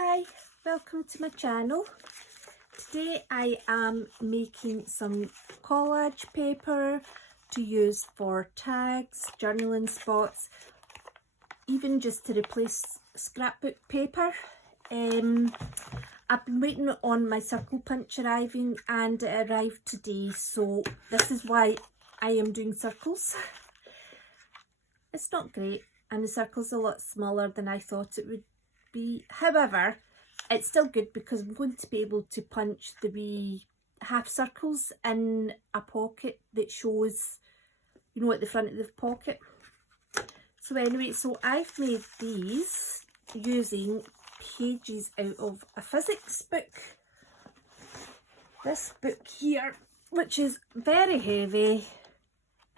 Hi, welcome to my channel. Today I am making some collage paper to use for tags, journaling spots, even just to replace scrapbook paper. I've been waiting on my circle punch arriving and it arrived today, so this is why I am doing circles. It's not great and the circle's a lot smaller than I thought it would be. However, it's still good because I'm going to be able to punch the wee half circles in a pocket that shows, you know, at the front of the pocket. So anyway, so I've made these using pages out of a physics book. This book here, which is very heavy.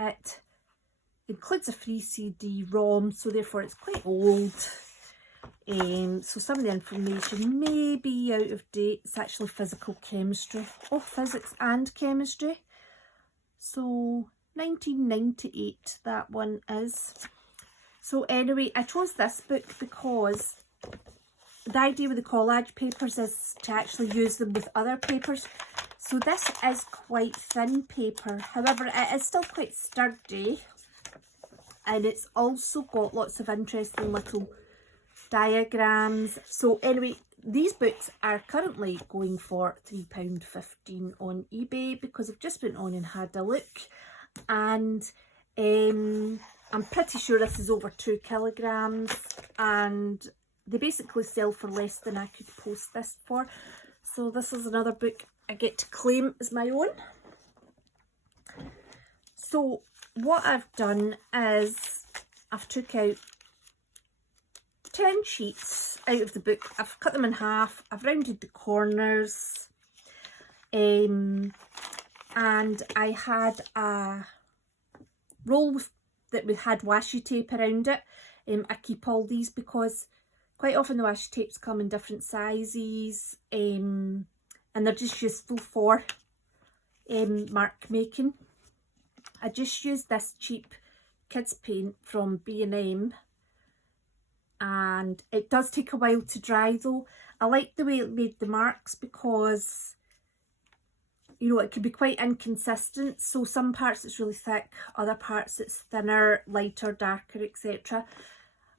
It includes a free CD-ROM, so therefore it's quite old. So some of the information may be out of date. It's actually physical chemistry. Oh, physics and chemistry. So 1998 that one is. So anyway, I chose this book because the idea with the collage papers is to actually use them with other papers. So this is quite thin paper. However, it is still quite sturdy. And it's also got lots of interesting little diagrams. So anyway, these books are currently going for £3.15 on eBay because I've just went on and had a look, and I'm pretty sure this is over 2 kilograms, and they basically sell for less than I could post this for. So this is another book I get to claim as my own. So what I've done is I've took out 10 sheets out of the book. I've cut them in half, I've rounded the corners, and I had a roll that we had washi tape around it. I keep all these because quite often the washi tapes come in different sizes, and they're just useful for mark making. I just used this cheap kids paint from B&M. And it does take a while to dry though. I like the way it made the marks because, you know, it can be quite inconsistent. So some parts it's really thick, other parts it's thinner, lighter, darker, etc.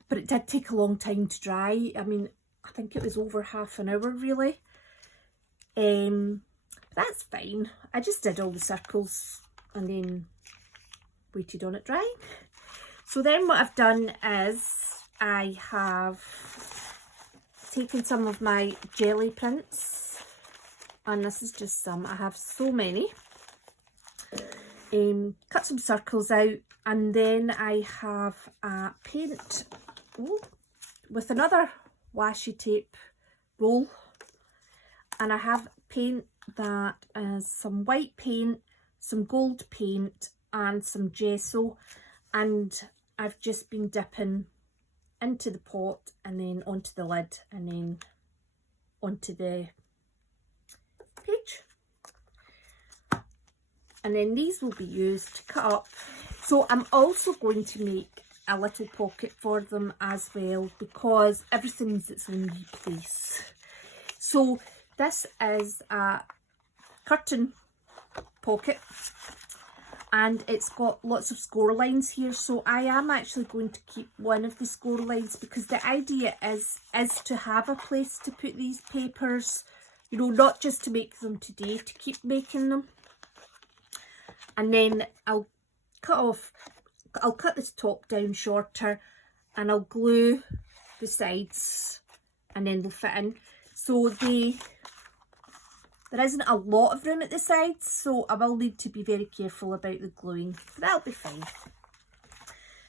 But it did take a long time to dry. I mean, I think it was over half an hour really. That's fine. I just did all the circles and then waited on it drying. So then what I've done is I have taken some of my jelly prints, and this is just some. I have so many. Cut some circles out, and then I have a paint with another washi tape roll, and I have paint that is some white paint, some gold paint, and some gesso, and I've just been dipping into the pot and then onto the lid and then onto the page. And then these will be used to cut up. So I'm also going to make a little pocket for them as well because everything needs its own wee place. So this is a curtain pocket, and it's got lots of score lines here, so I am actually going to keep one of the score lines because the idea is to have a place to put these papers, you know, not just to make them today, to keep making them. And then I'll cut this top down shorter and I'll glue the sides and then they'll fit in. So there isn't a lot of room at the sides, so I will need to be very careful about the gluing, but that'll be fine.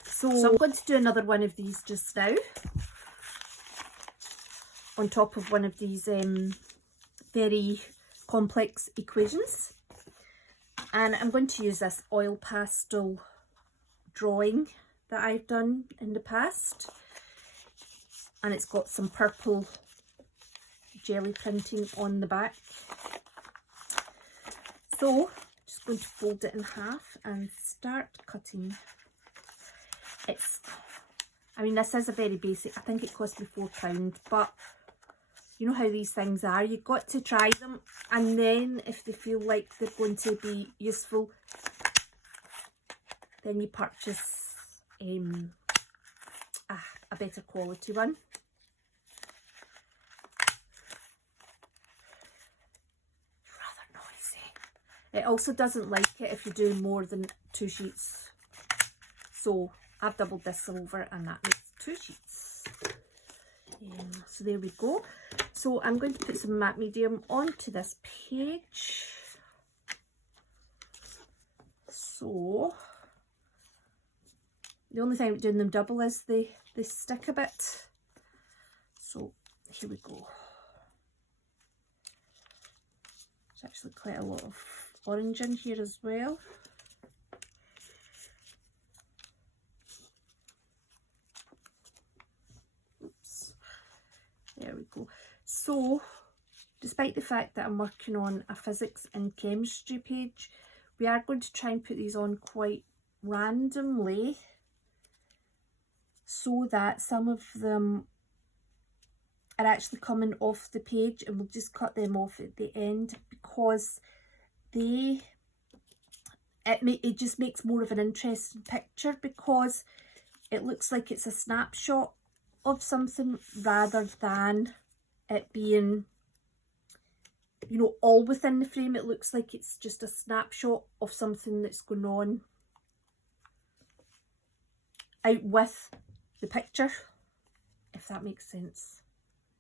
So I'm going to do another one of these just now, on top of one of these very complex equations. And I'm going to use this oil pastel drawing that I've done in the past. And it's got some purple jelly printing on the back. So I'm just going to fold it in half and start cutting. I mean, this is a very basic, I think it cost me £4, but you know how these things are, you've got to try them, and then if they feel like they're going to be useful, then you purchase a better quality one. Rather noisy. It also doesn't like it if you do more than 2 sheets. So I've doubled this over and that makes 2 sheets. So there we go. So I'm going to put some matte medium onto this page. So the only thing about doing them double is they stick a bit. So here we go. There's actually quite a lot of orange in here as well. Oops. There we go. So despite the fact that I'm working on a physics and chemistry page, we are going to try and put these on quite randomly, so that some of them are actually coming off the page, and we'll just cut them off at the end, because it just makes more of an interesting picture, because it looks like it's a snapshot of something rather than it being, you know, all within the frame. It looks like it's just a snapshot of something that's going on out with the picture, if that makes sense.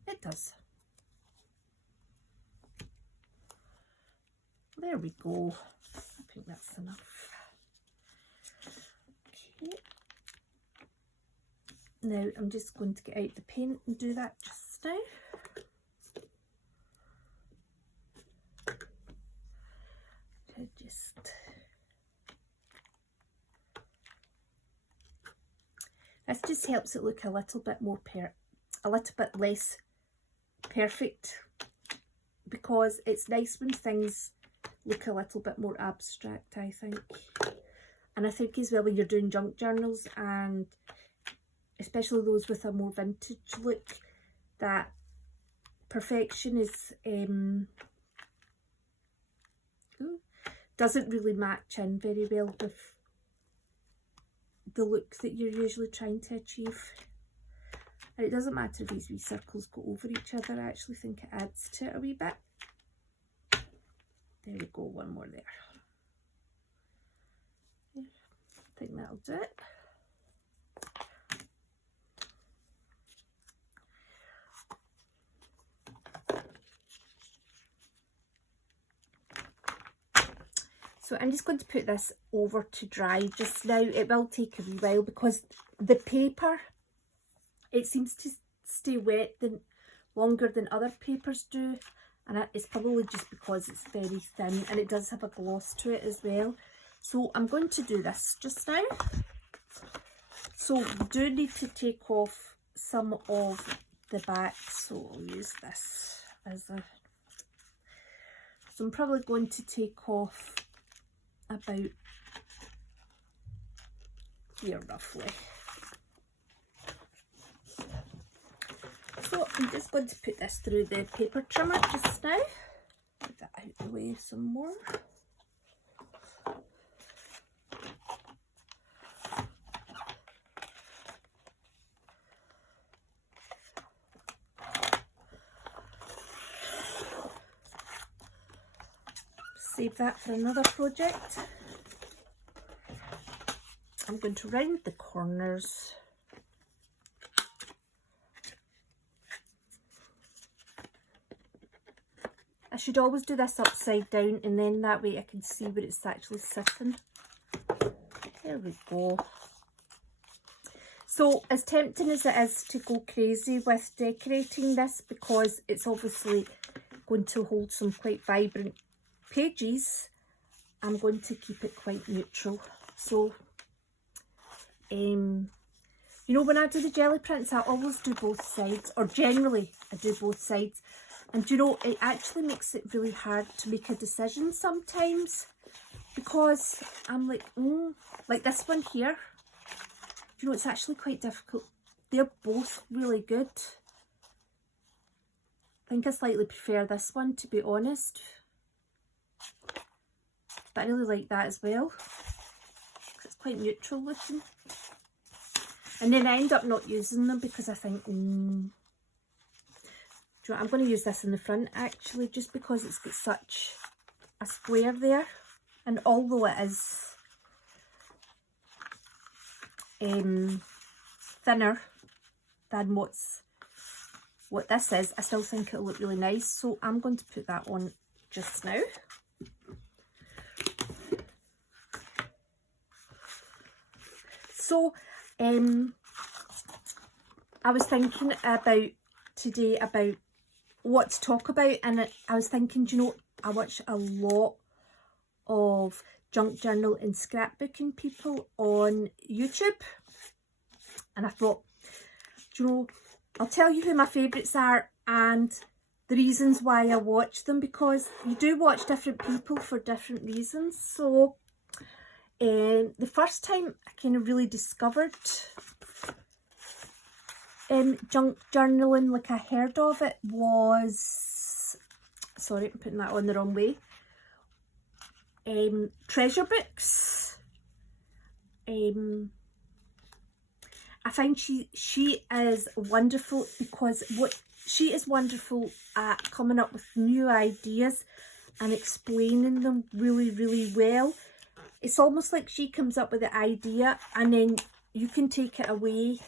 It does. There we go. I think that's enough. Okay. Now I'm just going to get out the paint and do that just now. This just helps it look a little bit more a little bit less perfect, because it's nice when things look a little bit more abstract, I think. And I think as well, when you're doing junk journals, and especially those with a more vintage look, that perfection is doesn't really match in very well with the look that you're usually trying to achieve. And it doesn't matter if these wee circles go over each other, I actually think it adds to it a wee bit. There we go, one more there. I think that'll do it. So I'm just going to put this over to dry just now. It will take a wee while because the paper, it seems to stay wet longer than other papers do, and it's probably just because it's very thin and it does have a gloss to it as well. So I'm going to do this just now. So we do need to take off some of the back, so I'll use this as a... So I'm probably going to take off about here roughly. So I'm just going to put this through the paper trimmer just now. Get that out of the way some more. Save that for another project. I'm going to round the corners. I should always do this upside down, and then that way I can see where it's actually sitting. There we go. So as tempting as it is to go crazy with decorating this, because it's obviously going to hold some quite vibrant pages, I'm going to keep it quite neutral. So you know, when I do the jelly prints, I always do both sides, or generally I do both sides. And you know, it actually makes it really hard to make a decision sometimes, because I'm like this one here, you know, it's actually quite difficult. They're both really good. think I slightly prefer this one, to be honest. But I really like that as well. It's quite neutral looking. And then I end up not using them because I think, do you know what, I'm going to use this in the front actually, just because it's got such a square there. And although it is thinner than what this is, I still think it'll look really nice. So I'm going to put that on just now. So I was thinking about today about what to talk about, and I was thinking, do you know, I watch a lot of junk journal and scrapbooking people on YouTube, and I thought, do you know, I'll tell you who my favourites are and the reasons why I watch them, because you do watch different people for different reasons. So the first time I kind of really discovered junk journaling, like I heard of it, was, sorry, I'm putting that on the wrong way, treasure books. I find she is wonderful, because she is wonderful at coming up with new ideas and explaining them really, really well. It's almost like she comes up with the idea and then you can take it away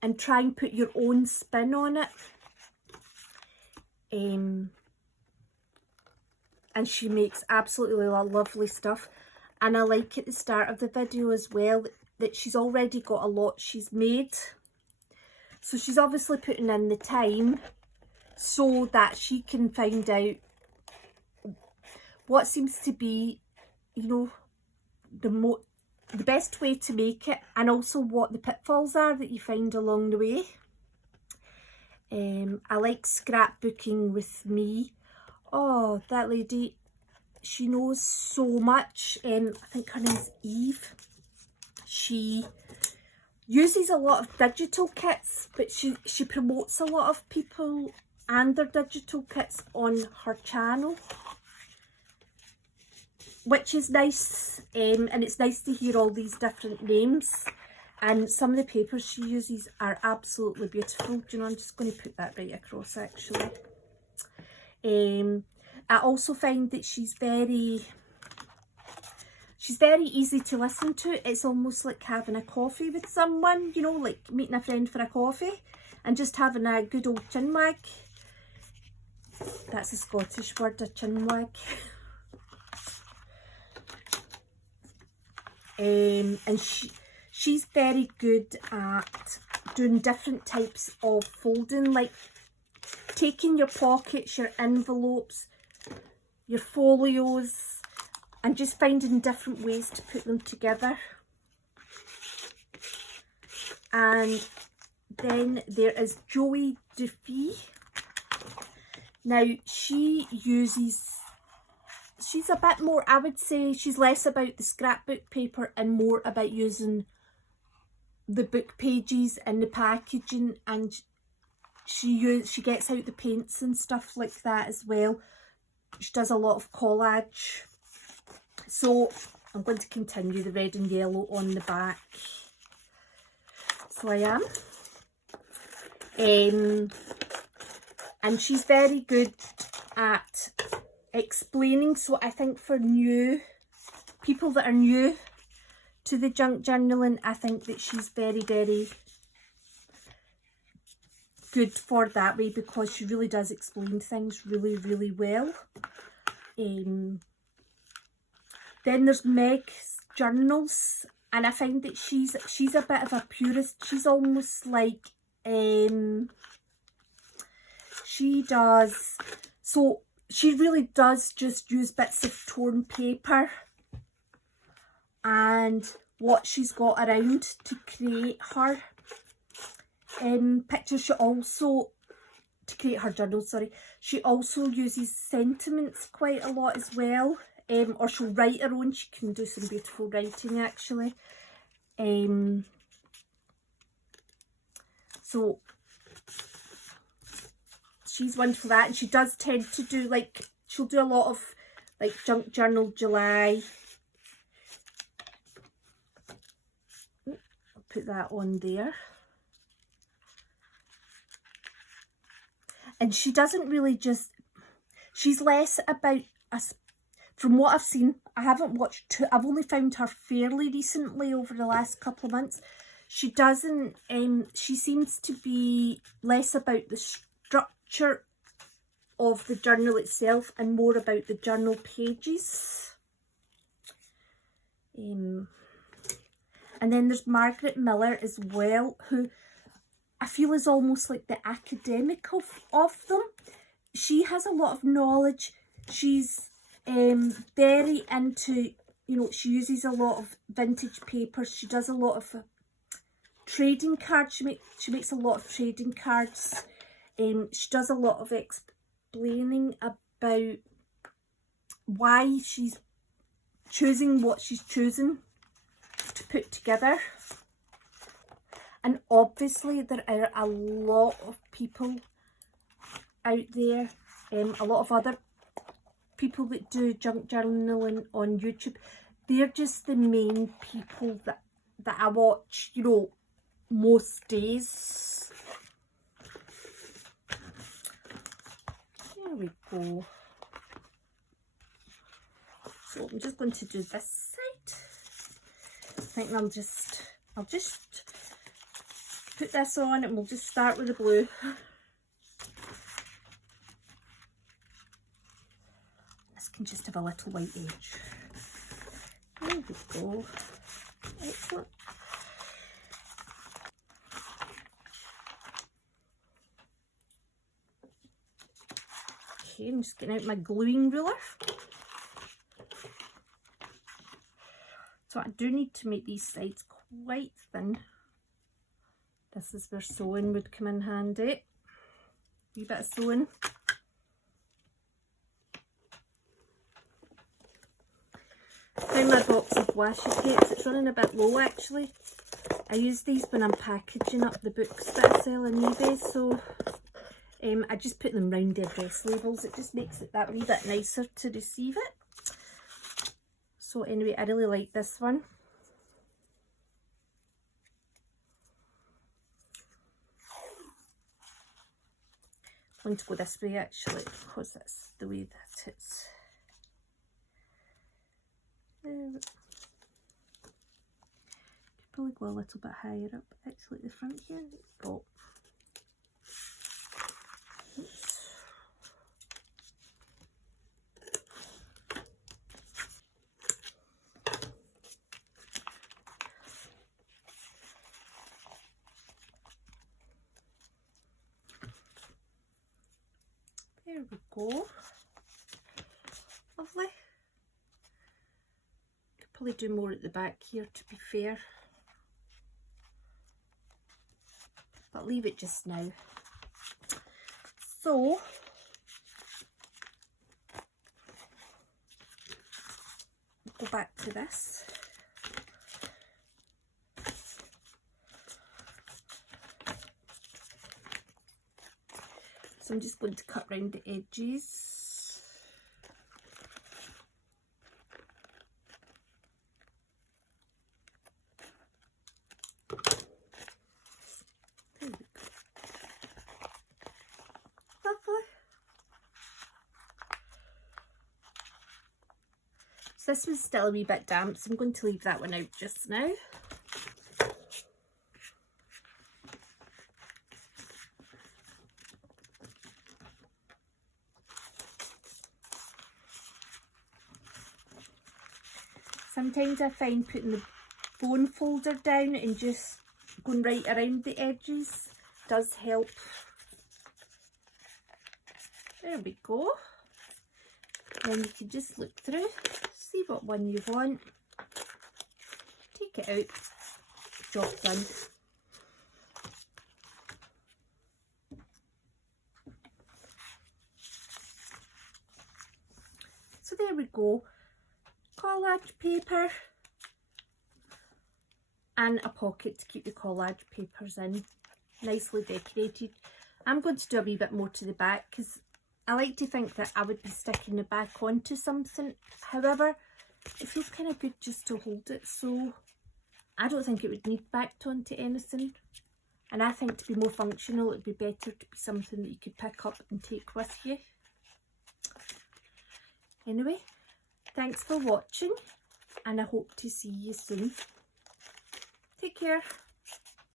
and try and put your own spin on it. And she makes absolutely lovely stuff. And I like at the start of the video as well that she's already got a lot she's made. So she's obviously putting in the time so that she can find out what seems to be, you know, the best way to make it, and also what the pitfalls are that you find along the way. I like scrapbooking with me. Oh, that lady, she knows so much. I think her name's Eve. She uses a lot of digital kits, but she promotes a lot of people and their digital kits on her channel, which is nice, and it's nice to hear all these different names. And some of the papers she uses are absolutely beautiful. Do you know, I'm just going to put that right across actually. I also find that she's very easy to listen to. It's almost like having a coffee with someone, you know, like meeting a friend for a coffee and just having a good old chinwag. That's a Scottish word, a chinwag. And she's very good at doing different types of folding, like taking your pockets, your envelopes, your folios, and just finding different ways to put them together. And then there is Joey Duffy. Now she's a bit more, I would say she's less about the scrapbook paper and more about using the book pages and the packaging, and she gets out the paints and stuff like that as well. She does a lot of collage. So I'm going to continue the red and yellow on the back. So I am. And she's very good at explaining. So I think for new people that are new to the junk journaling, I think that she's very, very good for that way, because she really does explain things really, really well. Then there's Meg's journals, and I find that she's a bit of a purist. She's almost like she really does just use bits of torn paper and what she's got around to create her pictures. She also, to create her journal, sorry, she also uses sentiments quite a lot as well, or she'll write her own. She can do some beautiful writing actually. So she's one for that, and she does tend to do like, she'll do a lot of like Junk Journal July. I'll put that on there. And she doesn't really just, she's less about us. From what I've seen, I haven't watched, I've only found her fairly recently over the last couple of months. She doesn't, she seems to be less about the structure of the journal itself and more about the journal pages. And then there's Margaret Miller as well, who I feel is almost like the academic of them. She has a lot of knowledge. She's very into, you know, she uses a lot of vintage papers. She does a lot of trading cards. She makes a lot of trading cards. She does a lot of explaining about why she's choosing what she's choosing to put together. And obviously there are a lot of people out there, a lot of other people that do junk journaling on YouTube. They're just the main people that I watch, you know, most days. There we go. So I'm just going to do this side. I think I'll just put this on and we'll just start with the blue. This can just have a little white edge. There we go. Excellent. Okay, I'm just getting out my gluing ruler. So I do need to make these sides quite thin. This is where sewing would come in handy. A wee bit of sewing. Found my box of washi tapes. It's running a bit low actually. I use these when I'm packaging up the books that I sell on eBay, so I just put them round the address labels. It just makes it that wee bit nicer to receive it. So anyway, I really like this one. I'm going to go this way actually, because that's the way that it's. Could probably go a little bit higher up actually at the front here. Oh. Oops. There we go. Lovely. Could probably do more at the back here to be fair. But leave it just now. So go back to this. So I'm just going to cut round the edges. There we go. Lovely. So this was still a wee bit damp, so I'm going to leave that one out just now. Sometimes I find putting the bone folder down and just going right around the edges does help. There we go. Then you can just look through, see what one you want, take it out, job done. So there we go. Collage paper and a pocket to keep the collage papers in, nicely decorated. I'm going to do a wee bit more to the back because I like to think that I would be sticking the back onto something. However, it feels kind of good just to hold it, so I don't think it would need backed onto anything. And I think to be more functional, it'd be better to be something that you could pick up and take with you. Anyway, thanks for watching, and I hope to see you soon. Take care.